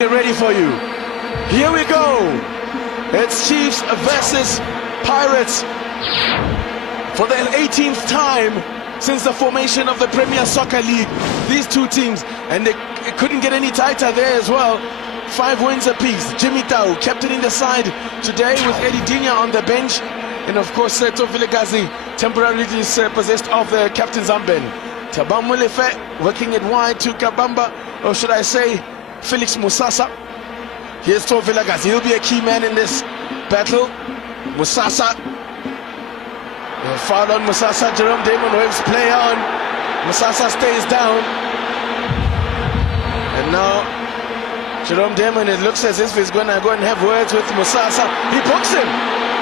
Ready for you. Here we go. It's Chiefs versus Pirates for the 18th time since the formation of the Premier Soccer League. These two teams, and they couldn't get any tighter there as well. 5 wins apiece. Jimmy Tau captaining the side today with Eddie Dinya on the bench, and of course Soweto Vilagazi temporarily possessed of the captain's armband. Tabamulefe working it wide to Kabamba, or should I say Felix Musasa. Here's Soweto Vilagazi. He'll be a key man in this battle. Musasa. Foul on Musasa. Jerome Damon waves play on. Musasa stays down. And now Jerome Damon, it looks as if he's going to go and have words with Musasa. He books him.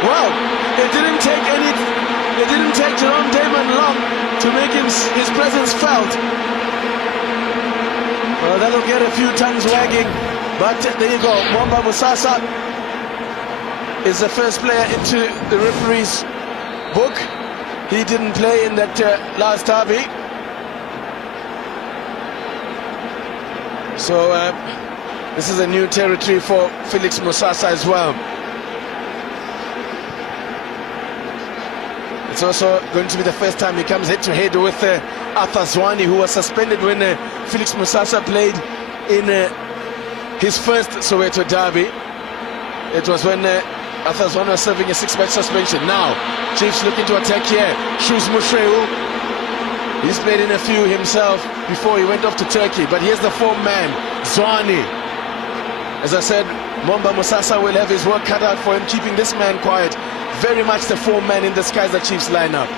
Well, it didn't take Jerome Damon long to make his presence felt. Well, that'll get a few tongues wagging, but there you go. Mwamba Musasa is the first player into the referee's book. He didn't play in that last derby. So this is a new territory for Felix Musasa as well. It's also going to be the first time he comes head-to-head with Arthur Zwane, who was suspended when Felix Musasa played in his first Soweto derby. It was when Arthur Zwane was serving a 6-match suspension. Now, Chiefs looking to attack here. Shuz Mushreu. He's played in a few himself before he went off to Turkey, but here's the form man, Zwane. As I said, Mwamba Musasa will have his work cut out for him, keeping this man quiet. Very much the form man in the Kaizer Chiefs lineup.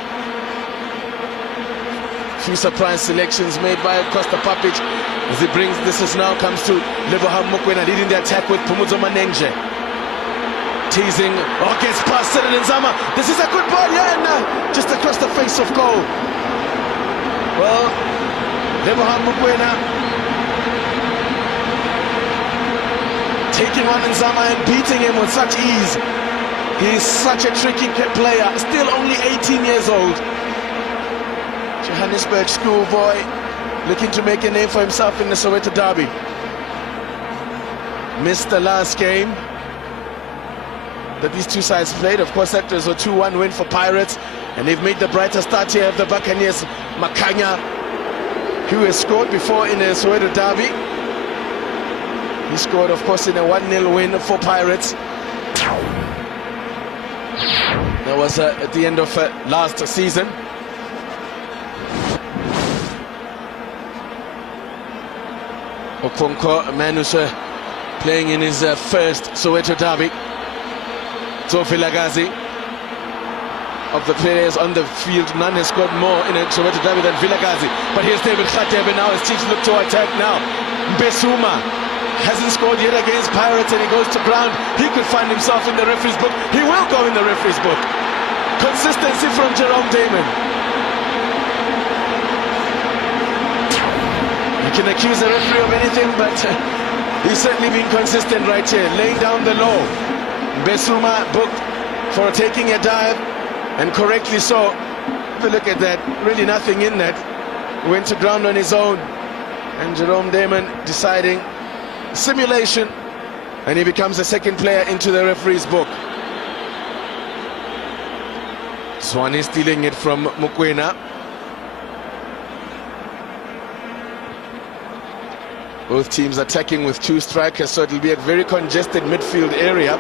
Few surprise selections made by Costa Papic as he brings, comes to Leboham Mokoena leading the attack with Pumuzo Manenje. Teasing, gets past Cyril Nzama. This is a good ball, yeah, and just across the face of goal. Well, Leboham Mokoena taking on Nzama and beating him with such ease. He's such a tricky player, still only 18 years old. Johannesburg schoolboy looking to make a name for himself in the Soweto derby. Missed the last game that these two sides played. Of course, that was a 2-1 win for Pirates, and they've made the brighter start here of the Buccaneers. Makanya, who has scored before in the Soweto derby. He scored, of course, in a 1-0 win for Pirates. That was at the end of last season. Okonko, a man who's playing in his first Soweto derby. Soweto Vilagazi, of the players on the field, none has scored more in a Soweto derby than Vilagazi. But here's David Khatebe now as Chiefs look to attack now. Mbesuma hasn't scored yet against Pirates, and he goes to ground. He could find himself in the referee's book. He will go in the referee's book. Consistency from Jerome Damon. You can accuse the referee of anything, but he's certainly been consistent right here, laying down the law. Besuma booked for taking a dive, and correctly so. Have a look at that, really nothing in that. Went to ground on his own, and Jerome Damon deciding simulation, and he becomes the second player into the referee's book. Zwane stealing it from Mokoena. Both teams attacking with 2 strikers, so it'll be a very congested midfield area.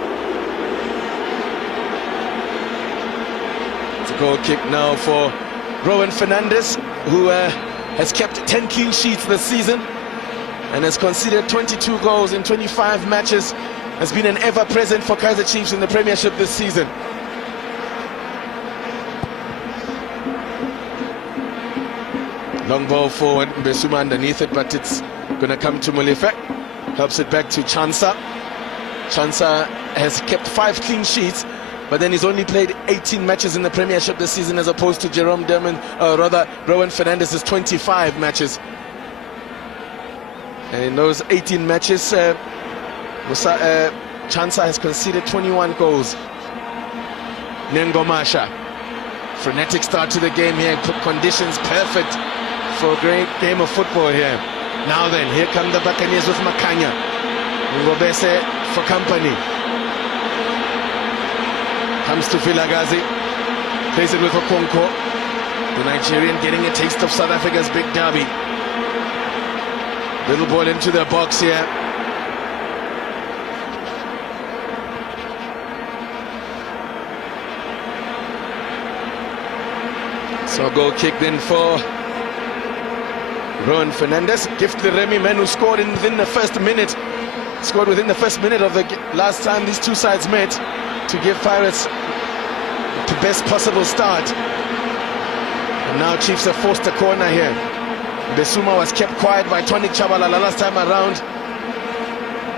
It's a goal kick now for Rowan Fernandez, who has kept 10 clean sheets this season and has conceded 22 goals in 25 matches. Has been an ever-present for Kaizer Chiefs in the Premiership this season. Long ball forward, Mbesuma underneath it, but it's going to come to Molefe. Helps it back to Chansa. Chansa has kept 5 clean sheets, but then he's only played 18 matches in the Premiership this season, as opposed to Jerome Damon, Rowan Fernandez's 25 matches. And in those 18 matches, Chansa has conceded 21 goals. Nengomasha, frenetic start to the game here, conditions perfect for a great game of football here. Now then, here come the Buccaneers with Makanya. Ngobese for company. Comes to Vilagazi. Plays it with Okonko. The Nigerian getting a taste of South Africa's big derby. Little ball into the box here. So goal kicked in for Rowan Fernandez. Gift the Remy man who scored within the first minute. Scored within the first minute of the last time these two sides met to give Pirates the best possible start. And now Chiefs have forced a corner here. Besuma was kept quiet by Tony Chabalala last time around.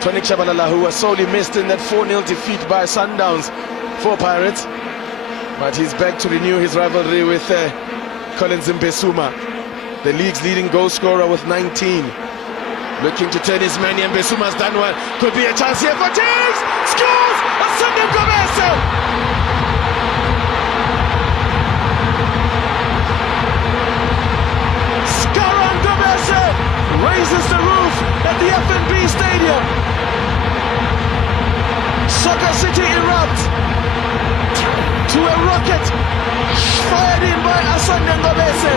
Tony Chabalala, who was sorely missed in that 4-0 defeat by Sundowns for Pirates. But he's back to renew his rivalry with Collins Mbesuma, the league's leading goal scorer with 19. Looking to turn his man, and Besuma's done well. Could be a chance here for James! Scores! Asante Ngobese! Skaran Ngobese raises the roof at the FNB Stadium. Soccer City erupts to a rocket fired in by Asante Ngobese.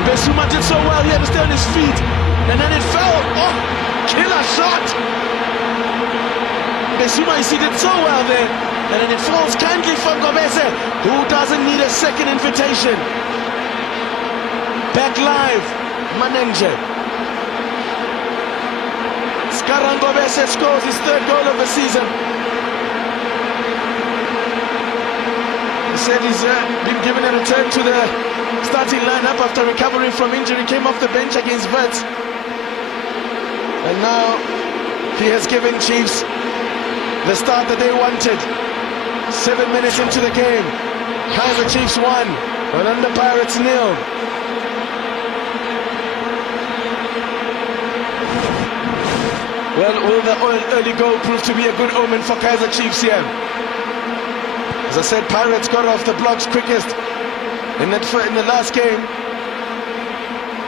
Besuma did so well, he had to stay on his feet, and then it fell. Oh, killer shot! Besuma, you see, did so well there, and then it falls kindly from Ngobese, who doesn't need a second invitation. Back live, Manenge. Skaran Ngobese scores his third goal of the season. He said he's been given a return to the starting lineup after recovering from injury. Came off the bench against Wits, and now he has given Chiefs the start that they wanted. 7 minutes into the game, Kaizer Chiefs 1, Orlando Pirates 0. Well, will the early goal prove to be a good omen for Kaizer Chiefs here? As I said, Pirates got off the blocks quickest in the last game,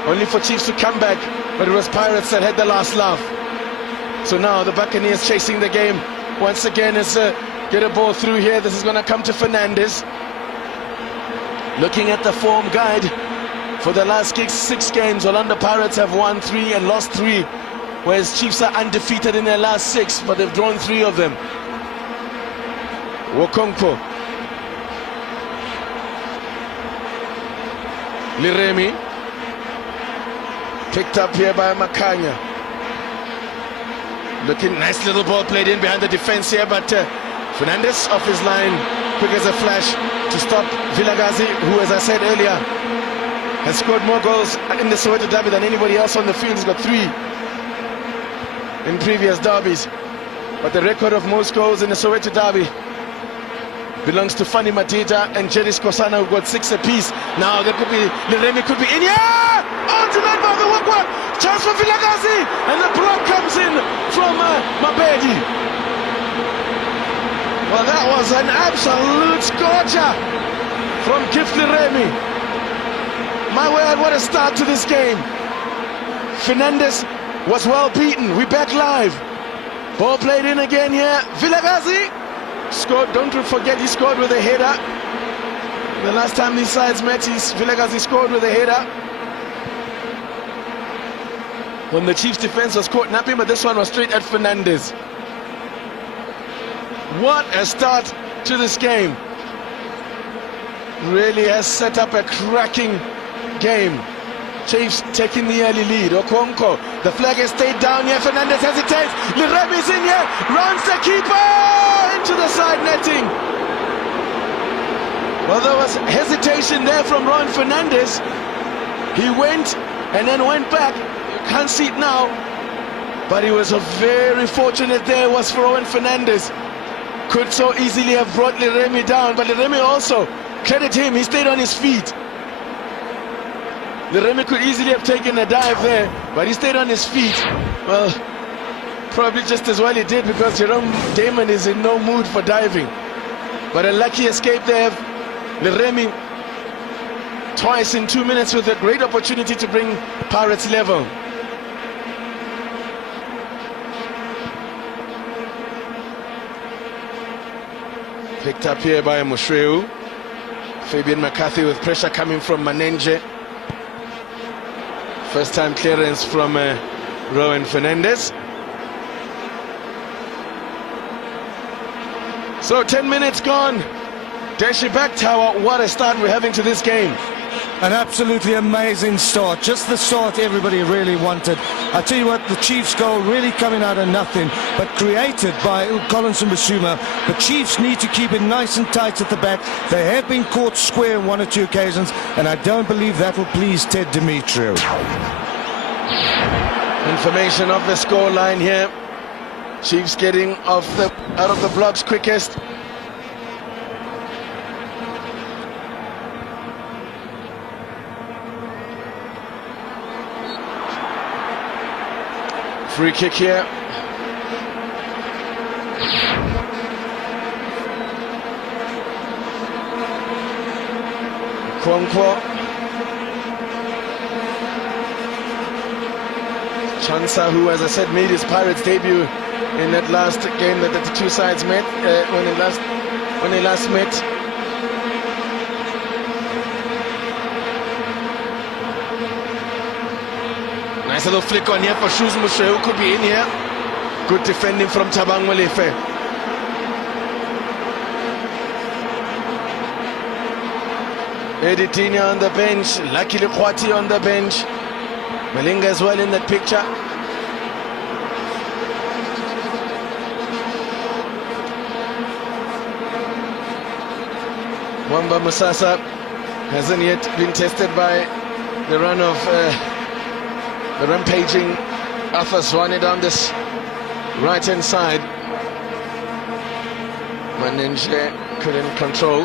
only for Chiefs to come back, but it was Pirates that had the last laugh. So now the Buccaneers chasing the game once again as get a ball through here. This is going to come to Fernandez. Looking at the form guide for the last 6 games, Orlando Pirates have won 3 and lost 3, whereas Chiefs are undefeated in their last 6, but they've drawn 3 of them. Wokonko. Liremi, picked up here by Makanya. Looking, nice little ball played in behind the defense here, but Fernandez off his line, quick as a flash to stop Vilagazi, who, as I said earlier, has scored more goals in the Soweto derby than anybody else on the field. He's got 3 in previous derbies, but the record of most goals in the Soweto derby belongs to Fanny Matita and Jeris Kosana, who got 6 apiece. Now that could be Liremi, could be in. Yeah! Oh, denied by the Wakwa. Chance for Vilagazi, and the block comes in from Mabedi. Well, that was an absolute scorcher from Gift Liremi. My word, what a start to this game. Fernandez was well beaten. We back live. Ball played in again here. Vilagazi scored, don't forget, he scored with a header. The last time these sides met, Vilagazi scored with a header when the Chiefs defense was caught napping, but this one was straight at Fernandez. What a start to this game. Really has set up a cracking game. Chiefs taking the early lead. Okonko, the flag has stayed down here. Fernandez hesitates. Liremi's in here, runs the keeper into the side netting. Well, there was hesitation there from Ron Fernandez. He went and then went back. You can't see it now, but he was a very fortunate there was for Rowan Fernandez. Could so easily have brought Liremi down, but Liremi also, credit him, he stayed on his feet. Liremi could easily have taken a dive there, but he stayed on his feet. Well, probably just as well he did, because Jerome Damon is in no mood for diving. But a lucky escape there. Liremi twice in 2 minutes with a great opportunity to bring Pirates level. Picked up here by Mushreu. Fabian McCarthy with pressure coming from Manenge. First time clearance from Rowan Fernandez. So 10 minutes gone. Deshi back tower, what a start we're having to this game. An absolutely amazing start, just the start everybody really wanted. I tell you what, the Chiefs goal really coming out of nothing, but created by Collinson Basuma. The Chiefs need to keep it nice and tight at the back. They have been caught square on 1 or 2 occasions, and I don't believe that will please Ted Demetriou. Information of the score line here. Chiefs getting out of the blocks quickest. Free kick here. Kwankwo. Chansa, who, as I said, made his Pirates debut in that last game that the two sides met, when they last met. Nice little flick on here for Shoes Mushe, who could be in here. Good defending from Tabang Molefe. Eddie Tina on the bench, luckily Kwati on the bench. Malinga as well in that picture. Wamba Musasa hasn't yet been tested by the run of the rampaging Arthur Swane down this right-hand side. Manenge couldn't control.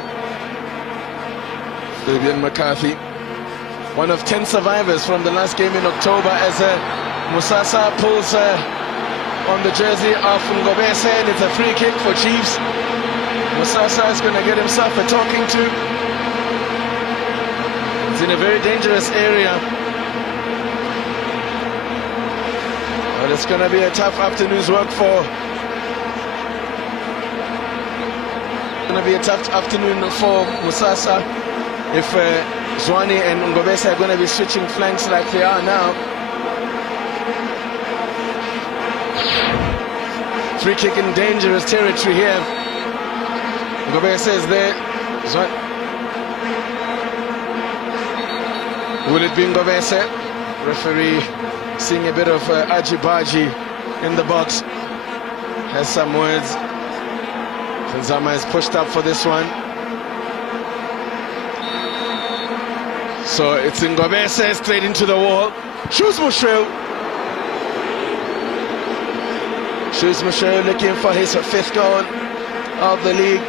Fabian McCarthy, one of 10 survivors from the last game in October, as Musasa pulls on the jersey of Ngobese, and it's a free kick for Chiefs. Musasa is going to get himself a talking to. It's in a very dangerous area. But it's going to be a tough afternoon's work for. It's going to be a tough afternoon for Musasa if Zwane and Ngobese are going to be switching flanks like they are now. Free kick in dangerous territory here. Ngobese is there. Will it be Ngobese? Referee seeing a bit of ajibaji in the box. Has some words. Nzama is pushed up for this one. So it's Ngobese straight into the wall. Shoes Mushreu. Shoes Mushreu looking for his 5th goal of the league.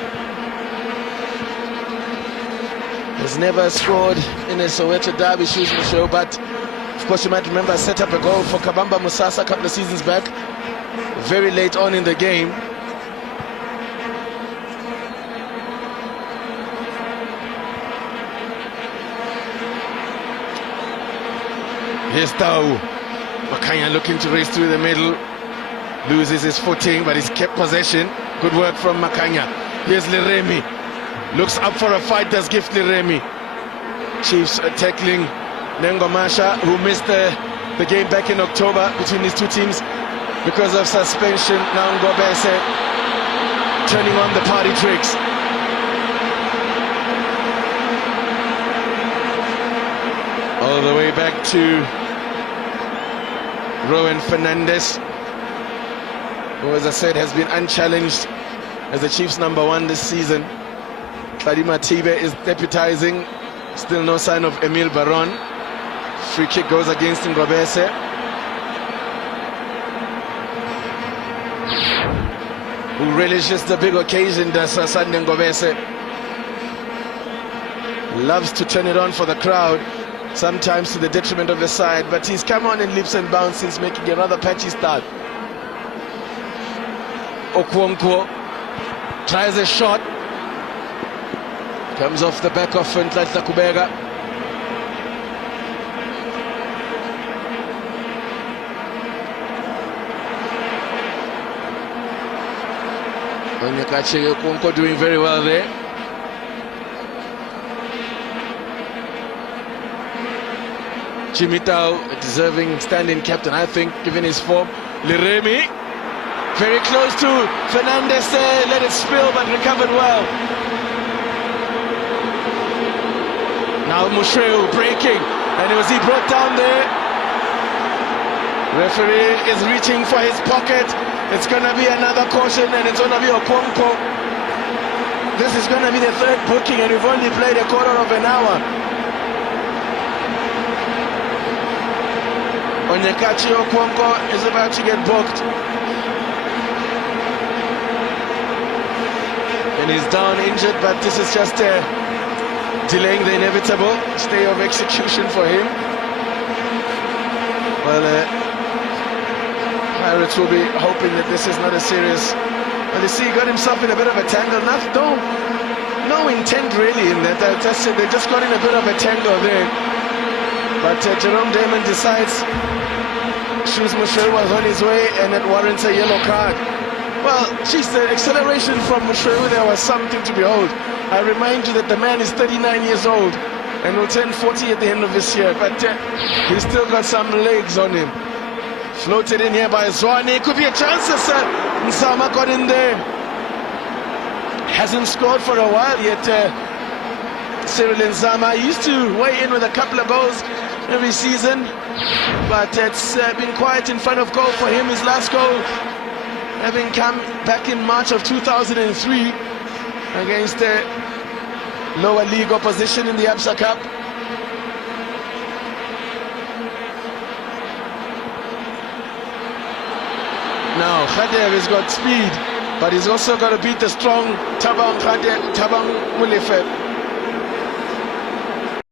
Has never scored in a Soweto derby, Shoes Mushreu, but of course you might remember I set up a goal for Kabamba Musasa a couple of seasons back, very late on in the game. Here's Tau. Makanya looking to race through the middle. Loses his footing, but he's kept possession. Good work from Makanya. Here's Leremi. Looks up for a fight, does Gift Leremi. Chiefs tackling Nengo Masha, who missed the game back in October between these two teams because of suspension. Now Ngobese turning on the party tricks. All the way back to Rowan Fernandez, who, as I said, has been unchallenged as the Chiefs' #1 this season. Kadima Tibe is deputizing. Still no sign of Emile Baron. Free kick goes against Ngobese. Who relishes the big occasion, does Sunday Ngobese. Loves to turn it on for the crowd, sometimes to the detriment of the side, but he's come on in leaps and bounds since making a rather patchy start. Okwonkwo tries a shot, comes off the back of Ntlatla Kubega. Onyekachi Okonkwo doing very well there. Chimitao, a deserving standing captain, I think, given his form. Liremi, very close to Fernandez there, let it spill but recovered well. Now Mushreu breaking, and was he brought down there? Referee is reaching for his pocket. It's going to be another caution, and it's going to be Okonkwo. This is going to be the third booking, and we've only played a quarter of an hour. Onyekachi Okonkwo is about to get booked. And he's down injured, but this is just delaying the inevitable stay of execution for him. Well, Pirates will be hoping that this is not a serious... Well, you see, he got himself in a bit of a tangle. No intent really in that. They just got in a bit of a tangle there. But Jerome Damon decides Shoes Mushreu was on his way, and it warrants a yellow card. Well, geez, the acceleration from Mushreu there was something to behold. I remind you that the man is 39 years old and will turn 40 at the end of this year, but he's still got some legs on him. Floated in here by Zwane. Could be a chance. Nsama got in there. Hasn't scored for a while yet. Cyril Nzama used to weigh in with a couple of goals every season, but it's been quiet in front of goal for him. His last goal having come back in March of 2003 against the lower league opposition in the Absa Cup. Now Khadev has got speed, but he's also got to beat the strong Tabang Mulefe.